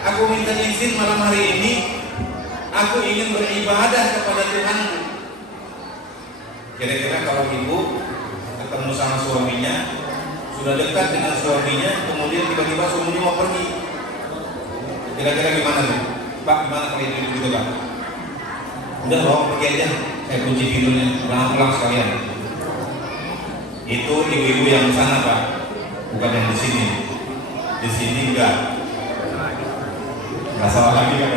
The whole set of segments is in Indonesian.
aku minta izin malam hari ini, aku ingin beribadah kepada Tuhanku. Kira-kira kalau ibu ketemu sama suaminya, sudah dekat dengan suaminya, kemudian tiba-tiba suaminya mau pergi, kira-kira gimana nih? Pak, gimana kalau itu gitu Pak? Udah bawa pergi aja, saya kunci pintunya, jangan pulang sekalian. Itu ibu-ibu yang di sana Pak, bukan yang di sini. Di sini enggak salah lagi kan?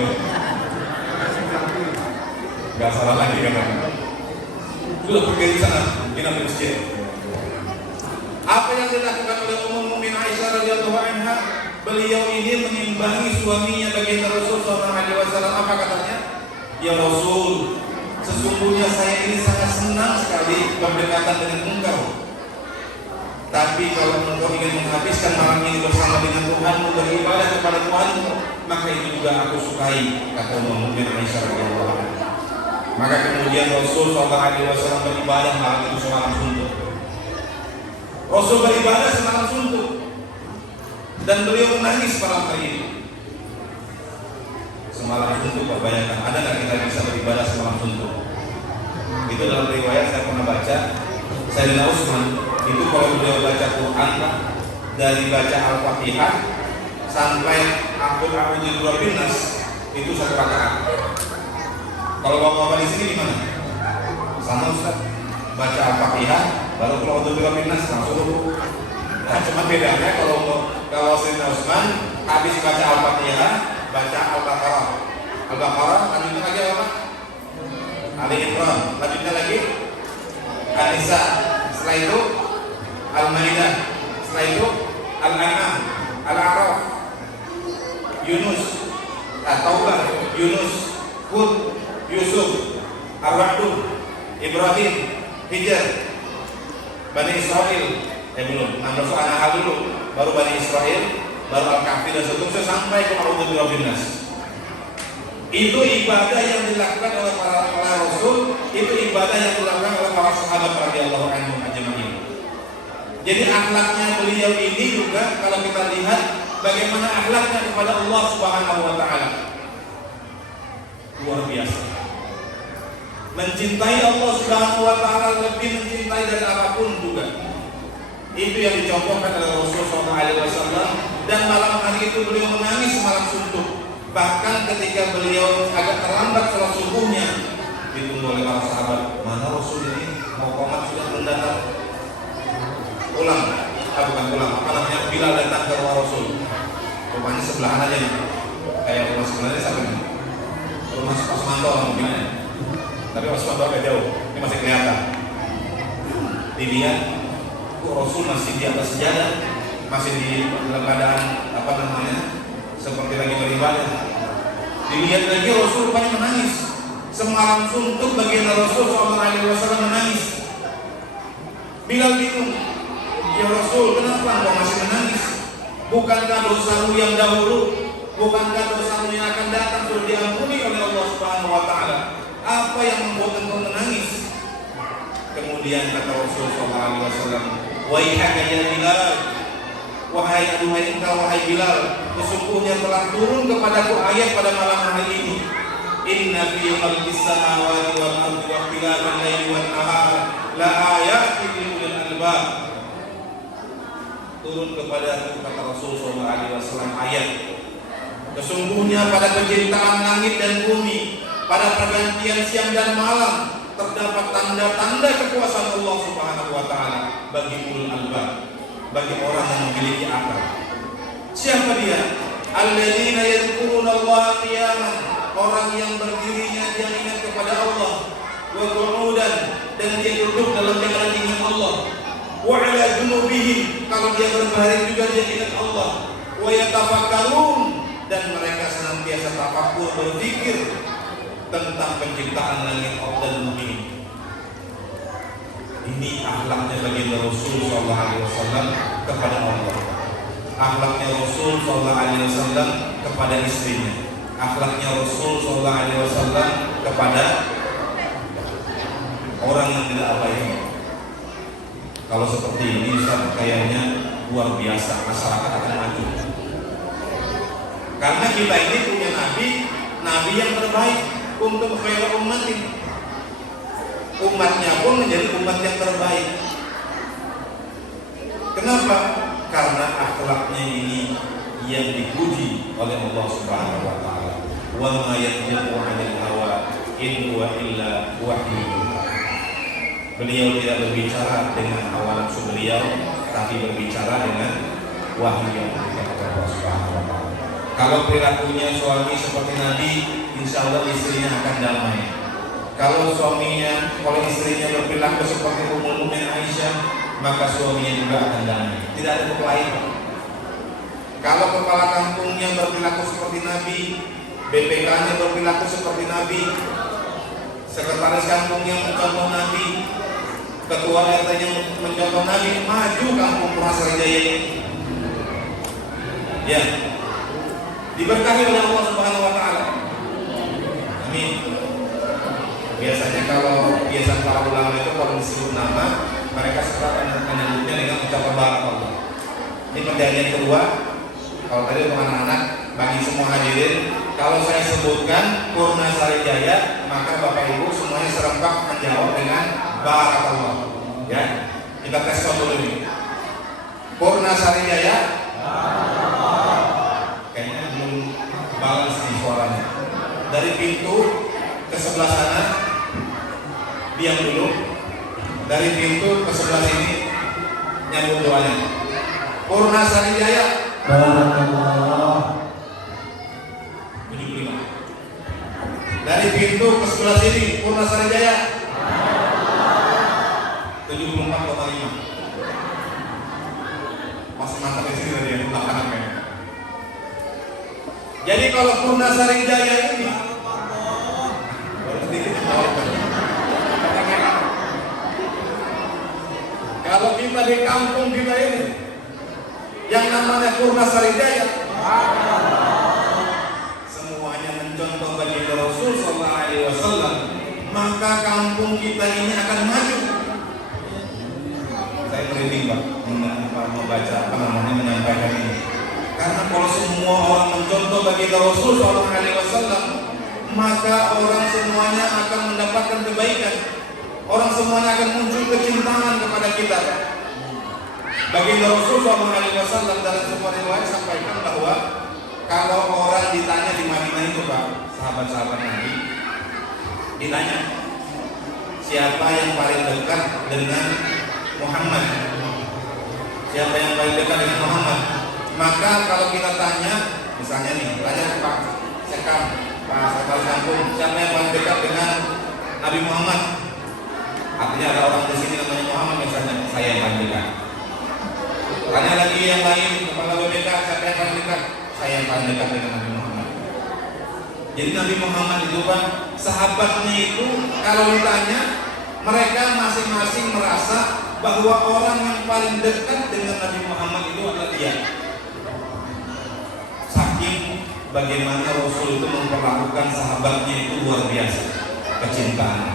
Enggak salah lagi kan? Sudah pergi di sana, kita masjid. Apa yang dilakukan oleh Ummul Mukminin Aisyah radhiyallahu anha? Beliau ini mengimbangi suaminya baginda Rasul sallallahu alaihi wasallam. Apa katanya? Ya Rasul, sesungguhnya saya ini sangat senang sekali berdekatan dengan engkau. Tapi kalau engkau ingin menghabiskan malam ini bersama dengan Tuhanmu, beribadah kepada Tuhanmu, maka itu juga aku sukai, kata Ummul Mukminin Aisyah radhiyallahu anha. Maka kemudian Rasul sallallahu alaihi wasallam beribadah malam itu semalam suntuk. Rasul beribadah semalam suntuk. Dan beliau menangis malam hari ini. Semalam suntuk, Pak, bayangkan, ada nggak kita bisa beribadah semalam suntuk? Itu dalam riwayat saya pernah baca, Sayyidina Utsman itu kalau beliau baca Quran, Pak, dari baca Al-Fatihah sampai Qul a'udzu birabbin nas, itu satu rakaat. Kalau bapak-bapak di sini gimana? Sama Ustaz, baca Al-Fatihah baru Qul a'udzu birabbin nas langsung. Nah, cuma bedanya kalau Sayyidina Utsman habis baca Al-Fatihah, baca Al-Baqarah. Al-Baqarah lanjutnya lagi apa? Ali Imran, lanjutnya lagi An-Nisa, setelah itu Al-Maidah, setelah itu Al-An'am, Al-A'raf, Yunus, Taubah, Yunus, Hud, Yusuf, Ar-Ra'd, Ibrahim, Hijr, Bani Israil. Belum, 16 An-Nahl dulu, baru Bani Israil, baru Al-Kahfi dan seterusnya sampai ke A'udzu birabbin nas. Itu ibadah yang dilakukan oleh para Rasul, itu ibadah yang dilakukan oleh para sahabat radhiyallahu anhum ajma'in. Jadi akhlaknya beliau ini juga kalau kita lihat bagaimana akhlaknya kepada Allah Subhanahu wa taala. Luar biasa. Mencintai Allah Subhanahu wa taala lebih mencintai dari apapun juga. Itu yang dicontohkan oleh Rasulullah SAW. Dan malam hari itu beliau menangis malam suntuk. Bahkan ketika beliau agak terlambat sholat subuhnya, ditunggu oleh para sahabat. Mana Rasul ini? Mau komat sudah belum datang. Pulang, bukan pulang. Apa namanya? Bilal datang ke rumah Rasul. Rumahnya sebelahan aja nih. Kayak rumah sebelahnya siapa nih? Rumah Pak Sumanto mungkin ya. Tapi Pak Sumanto agak jauh. Ini masih kelihatan. Dilihat. Rasul masih di atas sejadah, masih di dalam keadaan apa namanya seperti lagi beribadah. Dilihat lagi Rasul rupanya menangis. Semalam suntuk baginda Rasul SAW menangis. Bilal bingung, ya Rasul, kenapa engkau masih menangis? Bukankah dosamu yang dahulu, bukankah dosamu yang akan datang sudah diampuni oleh Allah Subhanahu wa taala? Apa yang membuat engkau menangis? Kemudian kata Rasul SAW, Waihaka ya Bilal, wahai aduhai engkau wahai Bilal, sesungguhnya telah turun kepadaku ayat pada malam hari ini. Inna fi khalqis samawati wal ardi wa ikhtilafil laili wan nahar la ayatin li ulil albab. Turun kepadaku, kata Rasul sallallahu alaihi wasallam, ayat. Sesungguhnya pada penciptaan langit dan bumi, pada pergantian siang dan malam, terdapat tanda-tanda kekuasaan Allah Subhanahu wa taala bagi ulul albab, bagi orang yang memiliki akal. Siapa dia? Alladzina yadhkuruna Allah qiyaman, orang yang berdirinya dia ingat kepada Allah, wa qu'udan, dan dia duduk dalam keadaan ingat Allah, wa ala junubihim, kalau dia berbaring juga dia ingat Allah, wa yatafakkarun, dan mereka senantiasa tafakkur, berpikir tentang penciptaan langit dan bumi. Ini akhlaknya baginda Rasul sallallahu alaihi wasallam kepada Allah. Akhlaknya Rasul sallallahu alaihi wasallam kepada istrinya. Akhlaknya Rasul sallallahu alaihi wasallam kepada orang yang tidak abai. Kalau seperti ini Ustaz, kayaknya luar biasa, masyarakat akan maju. Karena kita ini punya nabi yang terbaik untuk khairu ummatin. Umatnya pun menjadi umat yang terbaik. Kenapa? Karena akhlaknya ini yang dipuji oleh Allah Subhanahu wa taala. Wa ma yantiqu 'anil hawa in huwa illa wahyu. Beliau tidak berbicara dengan hawa nafsu beliau, tapi berbicara dengan wahyu yang diberikan oleh Allah Subhanahu wa taala. Kalau perilakunya suami seperti Nabi, insya Allah istrinya akan damai. Kalau istrinya berperilaku seperti Ummul Mukminin Aisyah, maka suaminya juga akan damai. Tidak ada perkelahian. Kalau kepala kampungnya berperilaku seperti Nabi, BPK-nya berperilaku seperti Nabi, sekretaris kampungnya mencontoh Nabi, ketua RT-nya mencontoh Nabi, maju kampung Purwasarijaya ini. Ya, diberkahi oleh Allah Subhanahu wa taala. Amin. Biasanya kalau biasa para ulama itu kalau disebut nama, mereka suka menyebutnya dengan ucapan barakallah. Ini perjanjian kedua. Kalau tadi untuk anak-anak, bagi semua hadirin, kalau saya sebutkan Purna Sarijaya, maka Bapak Ibu semuanya serempak menjawab dengan barakallah. Ya, kita tes dulu ini. Purna Sarijaya. Kayaknya belum balas nih suaranya. Dari pintu ke sebelah sana, diam dulu. Dari pintu ke sebelah sini, nyambung doanya. Purna Sarijaya. Barakallah. 75. Dari pintu ke sebelah sini, Purna Sarijaya. 74,5. Masih mantap di sini tadi yang belakang kan. Jadi kalau Purna Sarijaya ini kalau kita di kampung kita ini yang namanya Purna Sarijaya, semuanya mencontoh baginda Rasul sallallahu alaihi wasallam, maka kampung kita ini akan maju. Saya merinding Pak membaca menyampaikan ini. Karena kalau semua orang mencontoh baginda Rasul sallallahu alaihi wasallam, maka orang semuanya akan mendapatkan kebaikan. Orang semuanya akan muncul kecintaan kepada kita. Baginda Rasul sallallahu alaihi wasallam dalam sebuah riwayat sampaikan bahwa kalau orang ditanya di Madinah itu Pak, sahabat-sahabat Nabi ditanya siapa yang paling dekat dengan Muhammad, siapa yang paling dekat dengan Muhammad, maka kalau kita tanya misalnya nih, tanya ke Pak Sekam, Pak Sekretaris Kampung, siapa yang paling dekat dengan Nabi Muhammad, artinya ada orang di sini namanya Muhammad misalnya, saya yang paling dekat. Tanya lagi yang lain, kepala BPK, siapa yang paling dekat? Saya yang paling dekat dengan Nabi Muhammad. Jadi Nabi Muhammad itu Pak, sahabatnya itu kalau ditanya, mereka masing-masing merasa bahwa orang yang paling dekat dengan Nabi Muhammad itu adalah dia. Saking bagaimana Rasul itu memperlakukan sahabatnya itu luar biasa, kecintaan.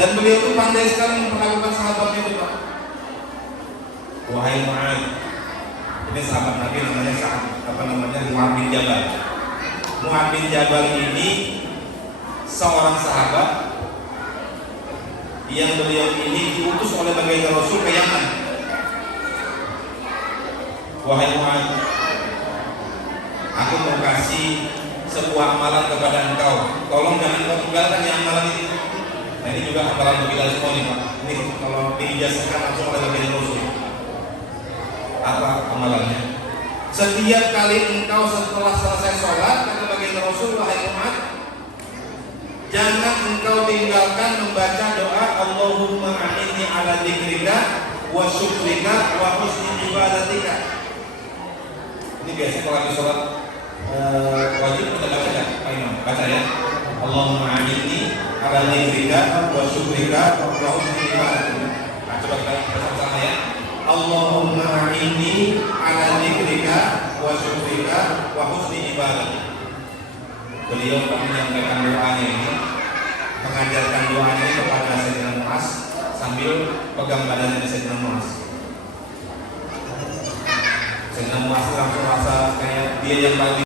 Dan beliau itu pandai sekali memperlakukan sahabatnya itu Pak. Wahai Mu'ad, ini sahabat Nabi namanya Mu'ad bin Jabal. Mu'ad bin Jabal ini seorang sahabat yang beliau ini diutus oleh baginda Rasul ke Yaman. Wahai Mu'ad, aku mau kasih sebuah amalan kepada engkau. Tolong jangan kau tinggalkan yang amalan ini. Nah ini juga amalan bagi kita semua nih Pak. Ini kalau diijazahkan langsung oleh baginda Rasul. Apa amalannya? Setiap kali engkau setelah selesai sholat, kata baginda Rasul, wahai Mu'ad, jangan engkau tinggalkan membaca doa Allahumma a'inni ala dzikrika wa syukrika wa husni ibadatika. Ini biasanya kalau lagi sholat wajib kita baca ya, Pak Imam? Baca ya. Allahumma a'inni ala dzikrika wa syukrika wa husni ibadatika. Nah, coba kita bersama-sama ya. Allahumma a'inni ala dzikrika wa syukrika wa husni ibadatika. Beliau menyampaikan doanya ini, mengajarkan doanya ini kepada Sayyidina Mu'az sambil pegang badannya Sayyidina Mu'az. Saya mau langsung rasa kayak dia yang paling